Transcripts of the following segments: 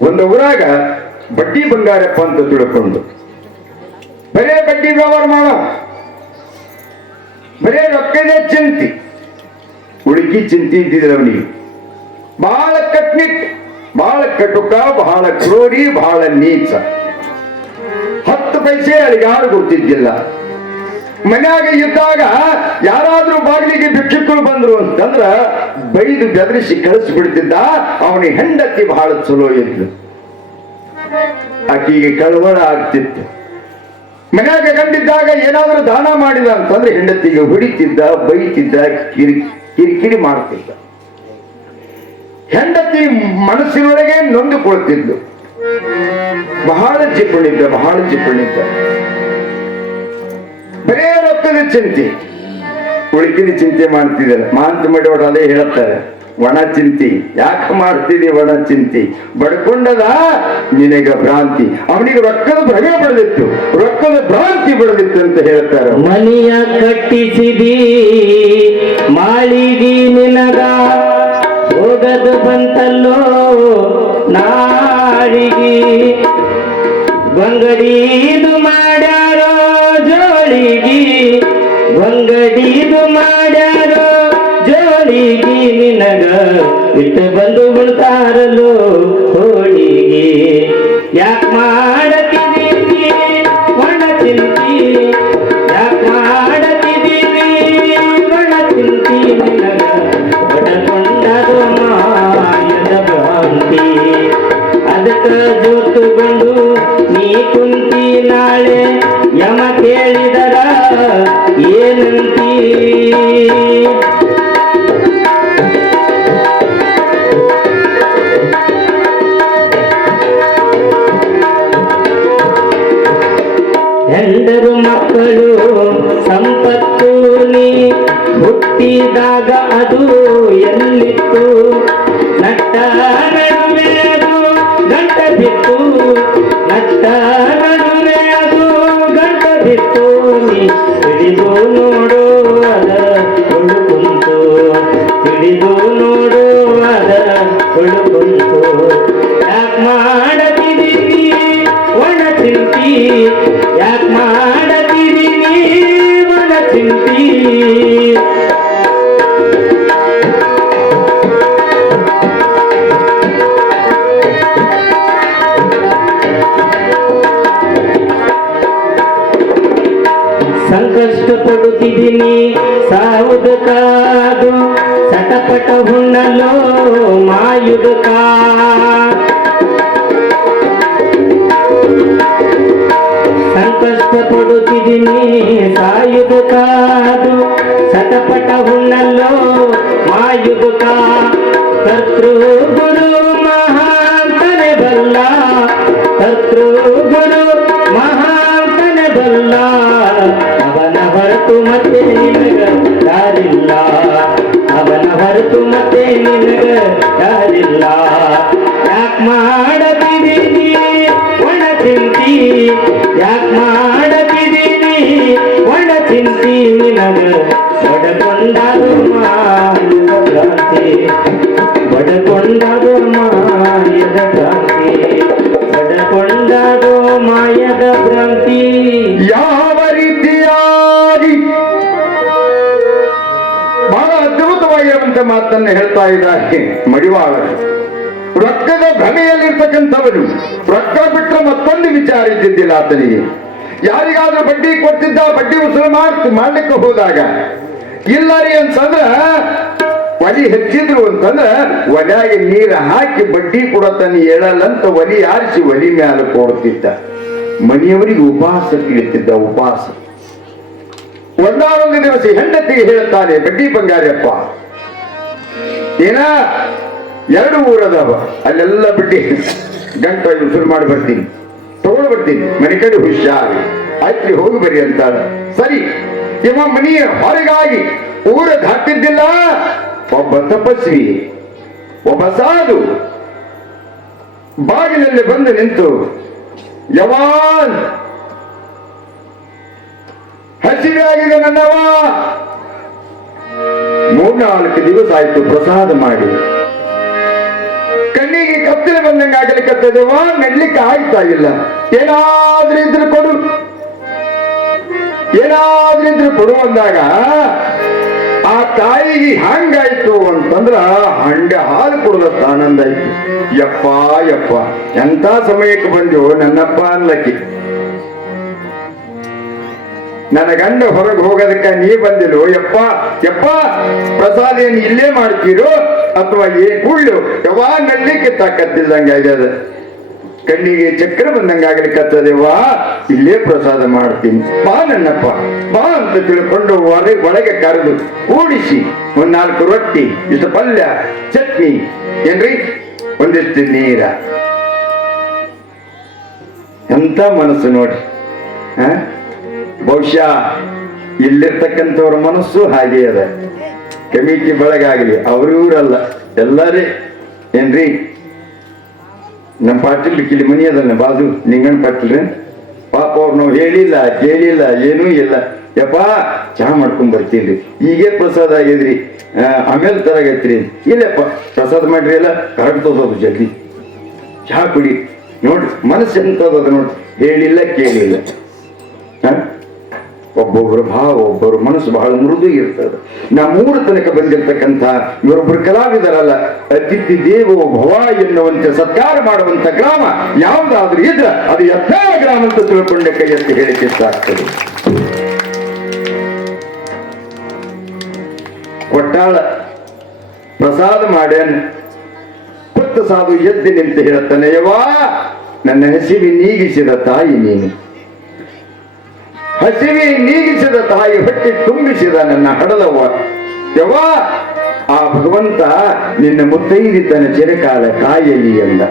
ಒಂದು ಊರಾಗ ಬಡ್ಡಿ ಬಂಗಾರಪ್ಪ ಅಂತ ತಿಳ್ಕೊಂಡು, ಬರೇ ಬಡ್ಡಿ ವ್ಯವಹಾರ ಮಾಡೋ, ಬರೇ ರೊಕ್ಕನೇ ಚಿಂತಿ. ಹುಡುಕಿ ಚಿಂತಿ ಇದ್ದಿದ್ರೆ ಅವನಿಗೆ. ಬಹಳ ಕಟ್ನಿಟ್ ಬಹಳ ಕಟುಕ ಬಹಳ ಕ್ರೋರಿ ಬಹಳ ನೀಚ. ಹತ್ತು ಪೈಸೆ ಯಾರು ಗೊತ್ತಿದ್ದಿಲ್ಲ ಮನ್ಯಾಗ ಇದ್ದಾಗ ಯಾರಾದ್ರೂ ಬಾಗಿಲಿಗೆ ಬಂದ್ರು ಅಂತಂದ್ರ ಬೈದು ಬೆದರಿಸಿ ಕಳಿಸ್ಬಿಡ್ತಿದ್ದ ಅವನ ಹೆಂಡತಿ ಬಹಳ ಚಲೋ ಇದ್ದು ಆಕೆಗೆ ಕಳವಳ ಆಗ್ತಿತ್ತು. ಮನ್ಯಾಗ ಕಂಡಿದ್ದಾಗ ಏನಾದ್ರೂ ದಾನ ಮಾಡಿದ ಅಂತಂದ್ರೆ ಹೆಂಡತಿಗೆ ಹೊಡಿತಿದ್ದ, ಬೈತಿದ್ದ, ಕಿರಿ, ಕಿರಿಕಿರಿ ಮಾಡ್ತಿದ್ದ. ಹೆಂಡತಿ ಮನಸ್ಸಿನೊಳಗೆ ನೊಂದುಕೊಳ್ತಿದ್ದು ಬಹಳ ಚಿಪ್ಪಣಿದ್ದ ಬಹಳ ಚಿಪ್ಪಣಿದ್ದ ಬರೇ ರೊಕ್ಕದ ಚಿಂತೆ. ಉಳಿಕಿದ ಚಿಂತೆ ಮಾಡ್ತಿದ್ದಾರೆ. ಮಾಂತ ಮಾಡಿದವರು ಅದೇ ಹೇಳ್ತಾರೆ ಒಣ ಚಿಂತಿ. ಯಾಕೆ ಮಾಡ್ತೀರಿ ಒಣ ಚಿಂತಿ? ಬಡ್ಕೊಂಡದ ನಿನಗ ಭ್ರಾಂತಿ. ಅವನಿಗೆ ರೊಕ್ಕದ ಭ್ರಮೆ ಬೆಳೆದಿತ್ತು ರೊಕ್ಕದ ಭ್ರಾಂತಿ ಬೆಳೆದಿತ್ತು ಅಂತ ಹೇಳ್ತಾರೆ ಮನೆಯ ಕಟ್ಟಿಸಿದಿ ಮಾಳಿಗಿ ನಿನಗ. ಹೋಗದು ಬಂತಲ್ಲೋ ನಾಳಿಗಿ ಬಂಗಡೀದು ಮಾಡ್ಯಾರೋ ಜೋಳಿಗಿ. ಬಂಗಡೀದು ಮಾಡ್ಯಾರೋ ಜೋಳಿಗೆ ನಿನಗ ಇಟ್ಟ ಬಂದು ಬಿಡ್ತಾರಲು ಹೋಳಿಗೆ. ಯಾಕೆ ಮಾಡತಿದ್ದೀರಿ ಹೆಂಡರು ಮಕ್ಕಳು, ಸಂಪತ್ತು ನೀ ಹುಟ್ಟಿದಾಗ ಅದು ಎಲ್ಲಿತ್ತು? ನಟ್ಟ ನಡುವೆ ಅದು ಗಂಟ ಬಿತ್ತು ನಟ್ಟ ನಡುವೆ ಅದು ಗಂಟ ಬಿತ್ತು ನೀ ಹಿಡಿದು ನೋಡು, ಅದ ಹುಡುಕುಂತು ಹಿಡಿದು ನೋಡು, ಅದ ಸಂಕಷ್ಟ ಪಡುತ್ತಿದ್ದೀನಿ ಸಾವುದಕ್ಕಾದು ಸಟಪಟ ಹುಣ್ಣಲು ಮಾಯುದಕ ಸಂಕಷ್ಟ ಪಡುತ್ತಿದ್ದೀನಿ ಸಾಯುದಕ್ಕಾದು ಸಟಪಟ ಹುಣ್ಣಲು ಮಾಯುದಕ ಕರ್ತೃ ಗುರು ಮಹಾಂತನೆ ಬಲ್ಲ ಕರ್ತೃ ಗುರು ಅವನ ಹೊರತು ಮತ್ತೆ ನಿನಗ ಯಾರಿಲ್ಲ ಅವನ ಹೊರತು ಮತ್ತೆ ನಿನಗ ಯಾರಿಲ್ಲ ಯಾಕ್ ಮಾಡದಿದ್ದೀನಿ ಒಣ ಚಿಂತಿ ಯಾಕ್ ಮಾಡದಿದ್ದೀನಿ ಒಣ ಚಿಂತಿ ನಿನಗ ಒಡಕೊಂಡಾರು ಮಾತನ್ನ ಹೇಳ್ತಾ ಇದ್ದಾರೆ ಮಡಿವಾಳ. ರೊಕ್ಕದ ಭ್ರಮೆಯಲ್ಲಿರ್ತಕ್ಕಂಥವನು ರೊಕ್ಕ ಬಿಟ್ಟರೆ ಮತ್ತೊಂದು ವಿಚಾರ ಇದ್ದಿದ್ದಿಲ್ಲ ಆತನಿಗೆ. ಯಾರಿಗಾದ್ರೂ ಬಡ್ಡಿ ಕೊಡ್ತಿದ್ದ ಬಡ್ಡಿ ಉಸಿರು ಮಾಡ್ತಿ, ಮಾಡ್ಲಿಕ್ಕೆ ಹೋದಾಗ ಇಲ್ಲ ರೀ ಅಂತಂದ್ರ, ಒಲಿ ಹೆಚ್ಚಿದ್ರು ಅಂತಂದ್ರ, ಒಲೆಯಾಗಿ ನೀರು ಹಾಕಿ ಬಡ್ಡಿ ಕೊಡತನ ಹೇಳಲ್ಲಂತ ಒಲಿ ಆರಿಸಿ ಒಲಿ ಮ್ಯಾಲ ಕೊಡ್ತಿದ್ದ. ಮನೆಯವರಿಗೆ ಉಪವಾಸ ಇಡ್ತಿದ್ದ ಉಪವಾಸ ಒಂದಾರೊಂದು ದಿವಸ ಹೆಂಡತಿಗೆ ಹೇಳ್ತಾನೆ ಬಡ್ಡಿ ಬಂಗಾರಪ್ಪ ಏನ ಎರಡು ಊರದವ. ಅಲ್ಲೆಲ್ಲ ಬಿಟ್ಟು ಗಂಟ ಶುರು ಮಾಡಿ ಬರ್ತೀನಿ. ತಗೊಂಡು ಬರ್ತೀನಿ. ಮನೆ ಕಡೆ ಹುಷಾರಿ. ಆಯ್ತು ಹೋಗಿ ಬರ್ರಿ ಅಂತ ಸರಿ ಇವ ಮನೆಯ ಹೊರಗಾಗಿ ಊರ ದಾಟಿದ್ದಿಲ್ಲ? ಒಬ್ಬ ತಪಸ್ವಿ, ಒಬ್ಬ ಸಾಧು ಬಾಗಿಲಲ್ಲಿ ಬಂದು ನಿಂತು, ಯವಾನ್ ಹಸಿವೆ ಆಗಿದೆ ನನ್ನವ ಮೂರ್ನಾಲ್ಕು ದಿವಸ ಆಯ್ತು ಪ್ರಸಾದ ಮಾಡಿ. ಕಣ್ಣಿಗೆ ಕತ್ತಲೆ ಬಂದಂಗೆ ಆಗಲಿಕ್ಕತ್ತದೇವ ನಡ್ಲಿಕ್ಕೆ ಆಗ್ತಾ ಇಲ್ಲ. ಏನಾದ್ರೂ ಇದ್ರೆ ಕೊಡು. ಏನಾದ್ರೂ ಇದ್ರೆ ಕೊಡು ಅಂದಾಗ, ಆ ತಾಯಿಗೆ ಹಂಗಾಯ್ತು ಅಂತಂದ್ರ ಹಂಡೆ ಹಾಲು ಕೊಡಲತ್ತ ಆನಂದ ಆಯ್ತು. ಯಪ್ಪ ಯಪ್ಪ ಎಂತ ಸಮಯಕ್ಕೆ ಬಂದು ನನ್ನಪ್ಪ ಅನ್ಲಕ್ಕಿ. ನನ್ನ ಗಂಡ ಹೊರಗೆ ಹೋಗೋದಕ್ಕೆ ನೀ ಬಂದಿಲ್ಲ ಯಪ್ಪ ಯಪ್ಪ ಪ್ರಸಾದ ಏನು ಇಲ್ಲೇ ಮಾಡ್ತೀರೋ ಅಥವಾ ಏ ಕುಳ್ಳು ಯಾವಾಗ ನಡ್ಲಿಕ್ಕೆ ತಾಕತ್ತಿಲ್ಲಂಗೆ ಆಗ್ಯದ. ಕಣ್ಣಿಗೆ ಚಕ್ರ ಬಂದಂಗ ವಾ ಇಲ್ಲೇ ಪ್ರಸಾದ ಮಾಡ್ತೀನಿ. ಬಾ ನನ್ನಪ್ಪ, ಬಾ ಅಂತ ತಿಳ್ಕೊಂಡು ಒಳಗೆ ಕರೆದು ಕೂಡಿಸಿ ಒಂದ್ ನಾಲ್ಕು ರೊಟ್ಟಿ, ಇಷ್ಟು ಪಲ್ಯ, ಚಟ್ನಿ, ಏನ್ರಿ? ಒಂದಿಷ್ಟು ನೀರ. ಎಂತ ಮನಸ್ಸು ನೋಡಿ, ಹ? ಬಹುಶಃ ಇಲ್ಲಿರ್ತಕ್ಕಂಥವ್ರ ಮನಸ್ಸು ಹಾಗೆ ಅದ. ಕಮಿಟಿ ಬೆಳಗಾಗಲಿ ಅವ್ರಿವ್ರಲ್ಲ ಎಲ್ಲರೇ, ಏನ್ರಿ? ನಮ್ಮ ಪಾಟೀಲ್ ಕಿಲಿ ಮನಿ ಅದನ್ನ ಬಾಜು ನಿಂಗಣ್ಣ ಪಾಟೀಲ್ ಪಾಪ ಅವ್ರು ನಾವು ಹೇಳಿಲ್ಲ, ಕೇಳಿಲ್ಲ, ಏನೂ ಇಲ್ಲ. ಯಪ್ಪ ಚಹಾ ಮಾಡ್ಕೊಂಡ್ ಬರ್ತೀನಿ ಈಗೇ ಪ್ರಸಾದ ಆಗಿದ್ರಿ. ಆಮೇಲೆ ತರಗತ್ರಿ. ಇಲ್ಲಪ್ಪ, ಪ್ರಸಾದ ಮಾಡ್ರಿ ಎಲ್ಲ ಕರೆಕ್ಟ್ ತೋಸೋದು ಜಲ್ದಿ. ಚಹಾ ಕುಡಿ. ನೋಡ್ರಿ, ಮನಸ್ಸು ಎಂತದ ನೋಡ್ರಿ? ಹೇಳಿಲ್ಲ, ಕೇಳಿಲ್ಲ? ಒಬ್ಬೊಬ್ಬರ ಭಾವ ಒಬ್ಬರು ಮನಸ್ಸು ಬಹಳ ಮೃದು ಇರ್ತದೆ. ನಮ್ಮೂರ ತನಕ ಬಂದಿರತಕ್ಕಂಥ ಇವರೊಬ್ಬರು ಕಲಾವಿದರಲ್ಲ, ಅತಿಥಿ ದೇವೋ ಭವ ಎನ್ನುವಂತೆ ಸತ್ಕಾರ ಮಾಡುವಂತ ಗ್ರಾಮ ಯಾವುದಾದ್ರೂ ಇದ್ರ ಅದು ಯಥಾರ ಗ್ರಾಮ ಅಂತ ತಿಳ್ಕೊಂಡ ಕೈ ಎತ್ತಿ ಹೇಳಿಕೆ ಆಗ್ತದೆ. ಕೊಟ್ಟಾಳ, ಪ್ರಸಾದ ಮಾಡ್ಯಾನ. ಪುತ್ತ ಸಾಧು ಎದ್ದು ನಿಂತು ಯವಾ ನನ್ನ ಹೆಸರಿ ನೀಗಿಸಿದ ತಾಯಿ ನೀನು. ಹಸಿವಿ ನೀಗಿಸಿದ ತಾಯಿ ಹೊಟ್ಟೆ ತುಂಬಿಸಿದ ನನ್ನ ಹಡದವ್ವ ಯವಾ ಆ ಭಗವಂತ ನಿನ್ನ ಮುತ್ತೈದಿದ್ದನ ಚಿರಕಾಲ ಕಾಯಲಿ ಎಂದ.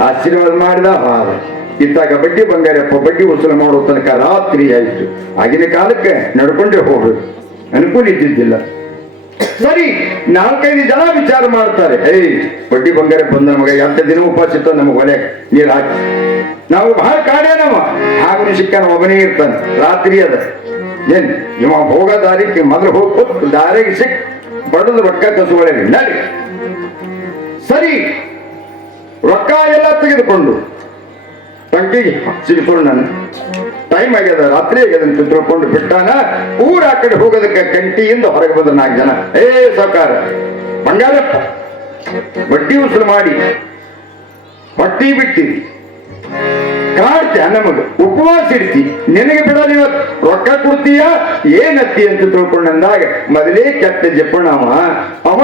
ಆಶೀರ್ವಾದ ಮಾಡಿದ ಹಾಲ. ಇತ್ತಾಗ ಬಡ್ಡಿ ಬಂಗಾರಪ್ಪ ಬಡ್ಡಿ ವಸೂಲು ಮಾಡುವ ತನಕ ರಾತ್ರಿ ಆಯಿತು. ಆಗಿನ ಕಾಲಕ್ಕೆ ನಡ್ಕೊಂಡೇ ಹೋಗ್ಬೇಕು ಅನುಕೂಲ ಇದ್ದಿದ್ದಿಲ್ಲ. ಸರಿ, ನಾಲ್ಕೈದು ಜನ ವಿಚಾರ ಮಾಡ್ತಾರೆ. ಏಯ್ ಬಡ್ಡಿ ಬಂಗಾರ ಬಂದ ನಮಗೆ ಎಂತ ದಿನ ಉಪವಾಸ ಇತ್ತು ನಮಗೆ ಒಲೆ ನೀರು ಹಾಕಿ. ನಾವು ಬಹಳ ಕಾಡೇ ನಾವ ಹಾಗನು ಸಿಕ್ಕನ ಒಬ್ಬನೇ ಇರ್ತಾನೆ. ರಾತ್ರಿ ಅದ. ಏನ್ ಇವ ಹೋಗ ದಾರಿಗೆ ಮೊದಲು ಹೋಗಿ ದಾರಿಗೆ ಸಿಕ್ ಬಡದ ರೊಕ್ಕ ಕಸುಗಳೇ ನಡಿ. ಸರಿ, ರೊಕ್ಕ ಎಲ್ಲ ತೆಗೆದುಕೊಂಡು ಟಂಕಿಗೆ ಸಿಗಿಸ್ಕೊಂಡು ನಾನು ಟೈಮ್ ಆಗ್ಯದ, ರಾತ್ರಿ ಆಗ್ಯದ ತಿಳ್ಕೊಂಡು ಬಿಟ್ಟಾನ, ಊರ ಆ ಕಡೆ ಹೋಗೋದಕ್ಕೆ ಕಂಟಿಯಿಂದ ಹೊರಗೆ ಬಂದ ನಾಲ್ಕು ಜನ. ಏ ಸಾಕಾರ ಬಂಗಾರಪ್ಪ, ಬಡ್ಡಿ ಉಸಿರು ಮಾಡಿ ಬಟ್ಟಿ ಬಿಟ್ಟಿ. ಕಾಡ್ತ್ಯ ನಮಗ ಉಪವಾಸ ಇಡ್ತಿ. ನಿನಗೆ ಬಿಡಲ್ಲ ಇವತ್ತು. ರೊಕ್ಕ ಕೊಡ್ತೀಯ? ಏನತ್ತಿ ಅಂತ ತಿಳ್ಕೊಂಡಂದಾಗ ಮೊದಲೇ ಕೆಟ್ಟ ಜಪ್ಪಣ ಅವ.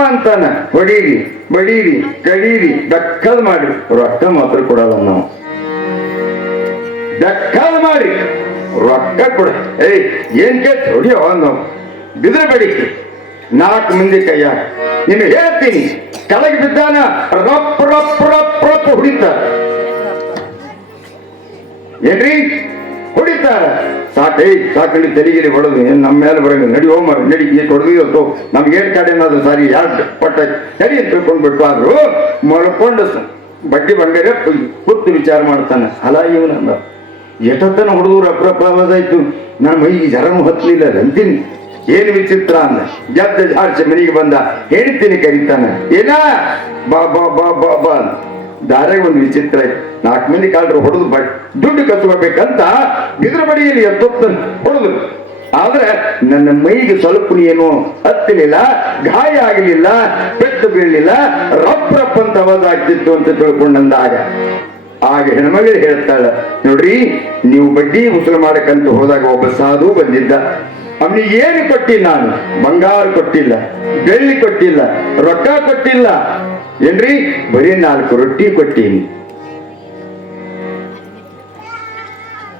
ಅಂತಾನ ಹೊಡೀರಿ ಬಡೀರಿ, ಕಡೀರಿ. ದಕ್ಕದ್ ಮಾಡ್ರಿ. ರೊಕ್ಕ ಮಾತ್ರ ಕೊಡಲ್ಲ ನಾವು ದಕ್ಕದ್ ಮಾಡಿ ರೊಕ್ಕ ಕೊಡ. ಏಯ್, ಏನ್ ಕೇಳ್ತಿ ಹೊಡಿಯೋ ನಾವು ಬಿದ್ರೆ ಬಡಿಕೆ ನಾಲ್ಕು ಮಂದಿ ಕೈಯ. ನೀನು ಹೇಳ್ತೀನಿ. ಕೆಳಗೆ ಬಿದ್ದಾನ ರಪ್ ರಪ್ ರಪ್ ರಪ್ ಹೊಡಿತಾರ ಏನ್ರಿ? ಹೊಡಿತಾರ. ಸಾಕೈ ಸಾಕಲ್ಲಿ ತೆಲಿಗಿರಿ ಹೊಡೆದು ಏನು ನಮ್ಮ ಮೇಲೆ ಬರಂಗ. ನಡಿ ಹೋಮ ನಡಿ, ಈ ಹೊಡೆದಿವತ್ತು ನಮ್ಗೆ ಏನ್ ಕಡೆ ಏನಾದ್ರು ಸಾರಿ ಯಾರು ಪಟ್ಟ ಅಂತ ತಿಳ್ಕೊಂಡ್ ಬಿಟ್ಟು ಆದ್ರು ಮಲ್ಕೊಂಡು ಸ- ಬಡ್ಡಿ ಬಂಗಾರ ಕೂತು ವಿಚಾರ ಮಾಡ್ತಾನೆ. ಅಲ್ಲ ಇವನಂದ ಎಷ್ಟೊತ್ತನ ಹುಡುಗರು ಅಪ್ರಪ್ರವಾದಾಯ್ತು ನನ್ನ ಮೈಗೆ ಜರನು ಹತ್ತಲಿಲ್ಲ ಅಂತೀನಿ. ಏನು ವಿಚಿತ್ರ ಅಂದ. ಗೆದ್ದ ಜಾರ್ಸಿ ಮನೆಗೆ ಬಂದ. ಹೇಳ್ತೀನಿ ಕರೀತಾನೆ. ಏನ? ಬಾ ಬಾ ಬಾ ಬಾ ಬಾ. ದಾರ್ಯಾಗ ಒಂದು ವಿಚಿತ್ರ ನಾಲ್ಕು ಮಂದಿ ಕಾಲರು ಹೊಡೆದು ಬಟ್ ದುಡ್ಡು ಕಸ್ಕೋಬೇಕಂತ ಬಿದ್ರ ಬಡಿಯಲ್ಲಿ ಎತ್ತೊತ್ತ ಹೊಡೆದು. ಆದ್ರೆ ನನ್ನ ಮೈಗೆ ಸ್ವಲ್ಪ ಏನು ಹತ್ತಿರಲಿಲ್ಲ ಗಾಯ ಆಗಲಿಲ್ಲ ಪೆಟ್ಟು ಬೀಳಲಿಲ್ಲ ರಪ್ ರಪ್ ಅಂತ ಅವಾಜ್ ಅಂತ ತಿಳ್ಕೊಂಡಂದಾಗ ಆಗ ಹೆಣ್ಮಗಳು ಹೇಳ್ತಾಳ, ನೋಡ್ರಿ, ನೀವು ಬಡ್ಡಿ ಉಸಿರು ಮಾಡಕ್ಕಂತ ಹೋದಾಗ ಒಬ್ಬ ಸಾಧು ಬಂದಿದ್ದ. ಅವನಿಗೆ ಏನು ಕೊಟ್ಟಿ ನಾನು? ಬಂಗಾರ ಕೊಟ್ಟಿಲ್ಲ, ಬೆಳ್ಳಿ ಕೊಟ್ಟಿಲ್ಲ, ರೊಕ್ಕ ಕೊಟ್ಟಿಲ್ಲ ಏನ್ರಿ? ಬರೀ ನಾಲ್ಕು ರೊಟ್ಟಿ ಕೊಟ್ಟೀನಿ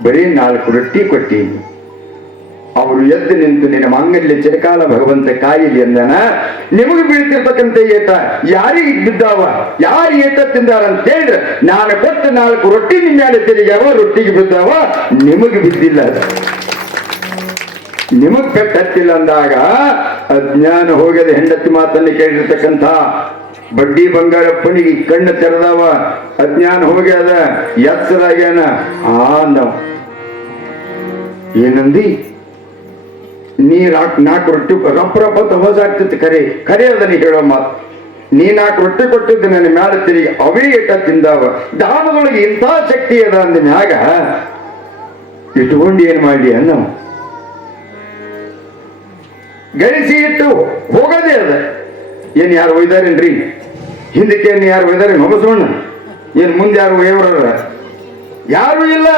ಬರೀ ನಾಲ್ಕು ರೊಟ್ಟಿ ಕೊಟ್ಟೀನಿ ಅವರು ಎದ್ದು ನಿಂತು ನಿನ್ನ ಮಾಂಗಲ್ಯ ಚಿರಕಾಲ ಭಗವಂತ ಕಾಯಿಲಿ ಎಂದನ ನಿಮಗೆ ಬೀಳ್ತಿರ್ತಕ್ಕಂಥ ಏತ ಯಾರಿಗೆ ಬಿದ್ದಾವ? ಯಾರು ಏತ ತಿಂದಾರ ಅಂತ ಹೇಳಿದ್ರೆ, ನಾನು ಕೊಟ್ಟು ನಾಲ್ಕು ರೊಟ್ಟಿ ನಿಮ್ಮ ತಿರುಗ್ಯಾವ, ರೊಟ್ಟಿಗೆ ಬಿದ್ದಾವ, ನಿಮಗೆ ಬಿದ್ದಿಲ್ಲ. ನಿಮಗ್ ಪೆಟ್ಟು ಹತ್ತಿಲ್ಲ ಅಂದಾಗ, ಅಜ್ಞಾನ ಹೋಗದ ಹೆಂಡತಿ ಮಾತನ್ನು ಕೇಳಿರ್ತಕ್ಕಂಥ ಬಡ್ಡಿ ಬಂಗಾರಪ್ಪನಿಗೆ ಕಣ್ಣು ತೆರೆದವ. ಅಜ್ಞಾನ ಹೋಗ್ಯಾದ ಎತ್ತರಾಗ್ಯಾನ ಆ ಅಂದವ. ಏನಂದಿ? ನೀ ರಾಕ್ ನಾಲ್ಕು ರೊಟ್ಟಿ ರಪ್ಪ ರಪ್ಪ ಆಗ್ತೈತಿ ಕರೆ. ಕರೆ ಅದನ್ನ ಹೇಳೋ ಮಾತು. ನೀ ನಾಲ್ಕು ರೊಟ್ಟಿ ಕೊಟ್ಟಿದ್ದು ನನ್ನ ಮ್ಯಾಲ ತಿರುಗಿ ಅವೇ ಇಟ್ಟ ತಿಂದಾವ. ದಾನದೊಳಗೆ ಇಂಥ ಶಕ್ತಿ ಅದ ಅಂದ ಮ್ಯಾಗ. ಇಟ್ಕೊಂಡು ಏನ್ ಮಾಡಿ ಅನ್ನ ಗಳಿಸಿ ಇಟ್ಟು ಹೋಗದೇ ಅದ. ಏನ್ ಯಾರು ಒಯ್ದಾರೇನ್ರಿ? ಹಿಂದಕ್ಕೆ ಯಾರು ಒಯ್ದಾರೆ ನೋಡಿಸೋಣ ಏನು ಮುಂದೆ ಯಾರು ಒಯ್ಯವ್ರ ಯಾರು ಇಲ್ಲ.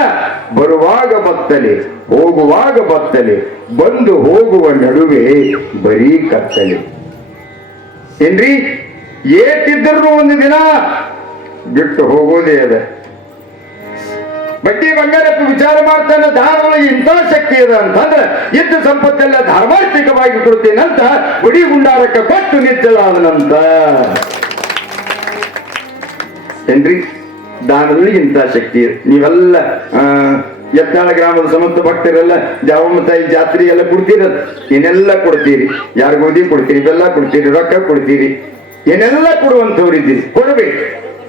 ಬರುವಾಗ ಬತ್ತಲೆ, ಹೋಗುವಾಗ ಬತ್ತಲೆ, ಬಂದು ಹೋಗುವ ನಡುವೆ ಬರೀ ಕತ್ತಲೆ. ಏನ್ರಿ? ಏತಿದ್ದರೂ ಒಂದು ದಿನ ಬಿಟ್ಟು ಹೋಗೋದೇ ಅದ. ಬಟ್ಟಿ ಬಂಗಾರಪ್ಪ ವಿಚಾರ ಮಾಡ್ತಾನೆ ದಾನದೊಳಗೆ ಇಂಥ ಶಕ್ತಿ ಇದೆ ಅಂತಂದ್ರೆ ಇದ್ದ ಸಂಪತ್ತೆಲ್ಲ ಧಾರ್ಮಾರ್ಥಿಕವಾಗಿ ಕೊಡ್ತೀನಂತ ಗುಡಿ ಗುಂಡಾರಕ್ಕೆ ಕೊಟ್ಟು ನಿಚ್ಚಲಾದನಂತ ಏನ್ರಿ? ದಾನದೊಳಗೆ ಇಂಥ ಶಕ್ತಿ. ನೀವೆಲ್ಲ ಯತ್ನಾಳ ಗ್ರಾಮದ ಸಮಸ್ತ ಭಕ್ತರೆಲ್ಲ ಜಾವಮ್ಮ ತಾಯಿ ಜಾತ್ರೆ ಎಲ್ಲ ಕೊಡ್ತೀರ ಏನೆಲ್ಲ ಕೊಡ್ತೀರಿ? ಯಾರು ಗೋಧಿ ಕೊಡ್ತೀರಿ? ಬೆಲ್ಲ ಕೊಡ್ತೀರಿ? ರೊಕ್ಕ ಕೊಡ್ತೀರಿ? ಏನೆಲ್ಲ ಕೊಡುವಂಥವ್ರಿದ್ದೀರಿ ಕೊಡಬೇಕು.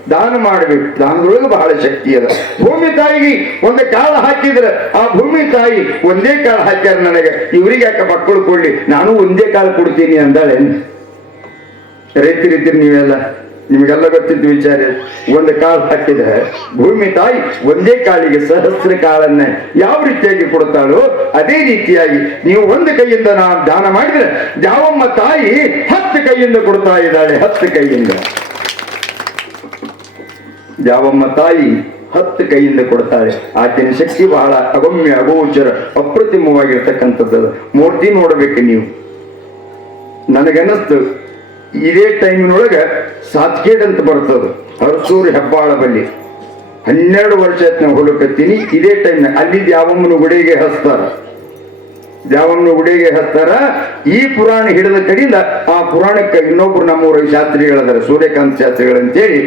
ದಾನ ಮಾಡಬೇಕು. ದಾನದೊಳಗೆ ಬಹಳ ಶಕ್ತಿ ಅದ. ಭೂಮಿ ತಾಯಿಗೆ ಒಂದು ಕಾಳು ಹಾಕಿದ್ರೆ ಆ ಭೂಮಿ ತಾಯಿ ಒಂದೇ ಕಾಳು ಹಾಕ್ಯಾರ ನನಗೆ. ಇವ್ರಿಗೆ ಯಾಕೆ ಮಕ್ಕಳು ಕೊಡ್ಲಿ? ನಾನು ಒಂದೇ ಕಾಳು ಕೊಡ್ತೀನಿ ಅಂದಾಳೆ. ರೈತರಿದ್ದೀರಿ ನೀವೆಲ್ಲ. ನಿಮಗೆಲ್ಲ ಗೊತ್ತಿದ್ದು ವಿಚಾರ, ಒಂದು ಕಾಳು ಹಾಕಿದ್ರೆ ಭೂಮಿ ತಾಯಿ ಒಂದೇ ಕಾಲಿಗೆ ಸಹಸ್ರ ಕಾಳನ್ನ ಯಾವ ರೀತಿಯಾಗಿ ಕೊಡುತ್ತಾಳೋ ಅದೇ ರೀತಿಯಾಗಿ ನೀವು ಒಂದು ಕೈಯಿಂದ ನಾ ದಾನ ಮಾಡಿದ್ರೆ ಯಾವಮ್ಮ ತಾಯಿ ಹತ್ತು ಕೈಯಿಂದ ಕೊಡ್ತಾ ಇದ್ದಾಳೆ, ಹತ್ತು ಕೈಯಿಂದ. ಯಾವಮ್ಮ ತಾಯಿ ಹತ್ತು ಕೈಯಿಂದ ಕೊಡ್ತಾಳೆ ಆಕೆಯ ಶಕ್ತಿ ಬಹಳ ಅಗಮ್ಯ, ಅಗೋಚರ, ಅಪ್ರತಿಮವಾಗಿರ್ತಕ್ಕಂಥದ್ದು. ಮೂರ್ತಿ ನೋಡಬೇಕು ನೀವು. ನನಗನ್ನಿಸ್ತು ಇದೇ ಟೈಮಿನೊಳಗೆ ಸಾತ್ಕೇಡ್ ಅಂತ ಬರ್ತದ ಅರಸೂರು ಹೆಬ್ಬಾಳ ಬಲ್ಲಿ ಹನ್ನೆರಡು ವರ್ಷ ನಾವು ಹೊಲಕತ್ತೀನಿ ಇದೇ ಟೈಮ್ ಅಲ್ಲಿ ದ್ಯಾವಮ್ಮನ ಗುಡಿಗೆ ಹಸ್ತಾರ. ದ್ಯಾವಮ್ಮನ ಗುಡಿಗೆ ಹಸ್ತಾರ. ಈ ಪುರಾಣ ಹಿಡಿದ ಕಡೆಯಿಂದ ಆ ಪುರಾಣಕ್ಕೆ ಇನ್ನೊಬ್ರು ನಮ್ಮೂರ ಶಾಸ್ತ್ರಿಗಳದಾರ ಸೂರ್ಯಕಾಂತ್ ಶಾಸ್ತ್ರಿಗಳು ಅಂತೇಳಿ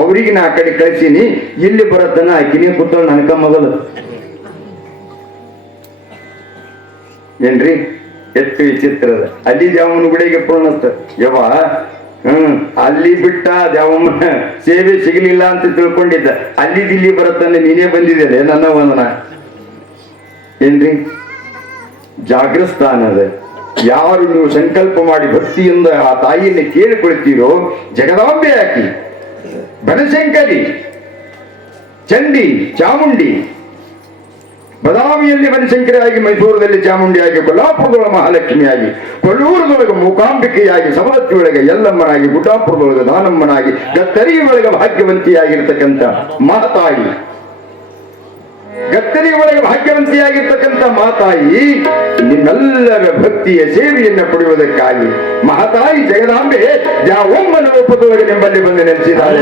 ಅವ್ರಿಗೆ ನಾ ಆ ಕಡೆ ಕಳಿಸೀನಿ. ಇಲ್ಲಿ ಬರತ್ತನ ಆಕಿನೇ ಕೂತಳು ನನಕ ಮೊದಲು. ಏನ್ರಿ? ಎಷ್ಟು ವಿಚಿತ್ರದ ಅಲ್ಲಿ ದ್ಯಾವಮ್ಮನ ಗುಡಿಗೆ ಪೂರ್ಣಸ್ತ ಯವ್ವ, ಹ್ಮ್, ಅಲ್ಲಿ ಬಿಟ್ಟ ದ್ಯಾವಮ್ಮನ ಸೇವೆ ಸಿಗಲಿಲ್ಲ ಅಂತ ತಿಳ್ಕೊಂಡಿದ್ದ. ಅಲ್ಲಿ ದಿಲ್ಲಿ ಬರತ್ತಂದ್ರೆ ನೀನೇ ಬಂದಿದ್ದೇನೆ, ನನ್ನ ವಂದನ. ಏನ್ರಿ? ಅದ. ಯಾರು ನೀವು ಸಂಕಲ್ಪ ಮಾಡಿ ಭಕ್ತಿಯಿಂದ ಆ ತಾಯಿಯನ್ನು ಕೇಳಿಕೊಳ್ತೀರೋ, ಜಗದಾಂಬೆ ಹಾಕಿ. ಬನಶಂಕರಿ, ಚಂಡಿ, ಚಾಮುಂಡಿ ಬದಾಮಿಯಲ್ಲಿ ಬನಶಂಕರಿಯಾಗಿ, ಮೈಸೂರಿನಲ್ಲಿ ಚಾಮುಂಡಿಯಾಗಿ ಕೊಲ್ಲಾಪುರದೊಳ ಮಹಾಲಕ್ಷ್ಮಿಯಾಗಿ, ಕೊಲ್ಲೂರದೊಳಗೆ ಮೂಕಾಂಬಿಕೆಯಾಗಿ, ಸವದತ್ತಿ ಯಲ್ಲಮ್ಮನಾಗಿ, ಗುಡ್ಡಾಪುರದೊಳಗೆ ದಾನಮ್ಮನಾಗಿ ಗತ್ತರಿ ಒಳಗೆ ಭಾಗ್ಯವಂತಿಯಾಗಿರ್ತಕ್ಕಂಥ ಮಾತಾಯಿ ಗತ್ತರಿ ಒಳಗೆ ಭಾಗ್ಯವಂತಿಯಾಗಿರ್ತಕ್ಕಂಥ ಮಾತಾಯಿ ನಿಮ್ಮೆಲ್ಲರ ಭಕ್ತಿಯ ಸೇವೆಯನ್ನು ಪಡೆಯುವುದಕ್ಕಾಗಿ ಮಹತಾಯಿ ಜಗದಾಂಬೆ ಯಾವೊಮ್ಮನ ರೂಪದೊಳಗೆ ನಿಂಬಲ್ಲಿ ಬಂದು ನೆಲೆಸಿದ್ದಾಳೆ